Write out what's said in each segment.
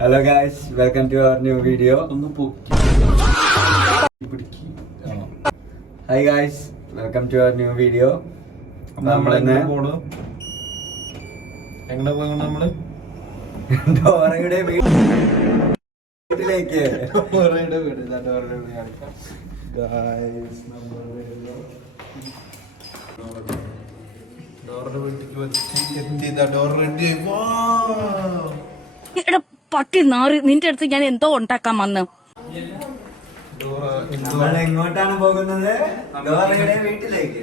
Hello guys, welcome to our new video. Hi guys, welcome to our new video. നമ്മളെന്നെ എങ്ങനെ പോയി നമ്മള് ഡോറയുടെ വീട്ടിലേക്ക് പട്ടി നാറി നിന്റെ അടുത്ത് ഞാൻ എന്തോ ഉണ്ടാക്കാൻ വന്ന്. നമ്മൾ എങ്ങോട്ടാണ് പോകുന്നത്? ഡോറയുടെ വീട്ടിലേക്ക്.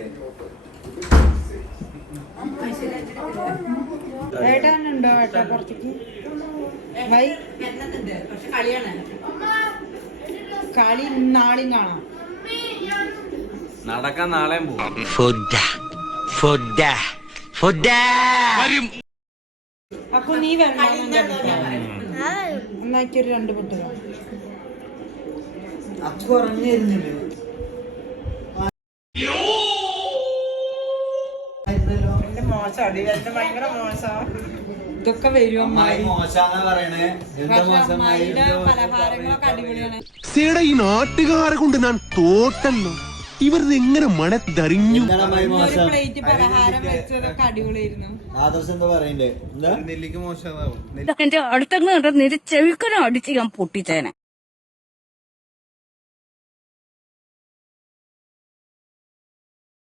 ഏട്ടാനുണ്ടോ ഏട്ടാ പുറത്തേക്ക്? കളി നാളെയും കാണാം. നടക്കാൻ നാളെയും പോകും. അപ്പൊ നീ വെള്ളം എന്നാക്കിയൊരു 2 പൊട്ട് ഇതൊക്കെ വരുമോ? പലഹാരങ്ങളൊക്കെ അടിപൊളിയാണ്. ഈ നാട്ടുകാരെ കൊണ്ട് ഞാൻ തോട്ടല്ലോ. ഇവരുടെ എങ്ങനെ മണത്തറിഞ്ഞു? പ്ലേറ്റ് പലഹാരം വെച്ചതൊക്കെ അടിപൊളിയായിരുന്നു. എന്റെ അടുത്തങ്ങ് കണ്ട നിന്റെ ചെവിക്കനെ അടിച്ച് ഞാൻ പൊട്ടിച്ചേനെ.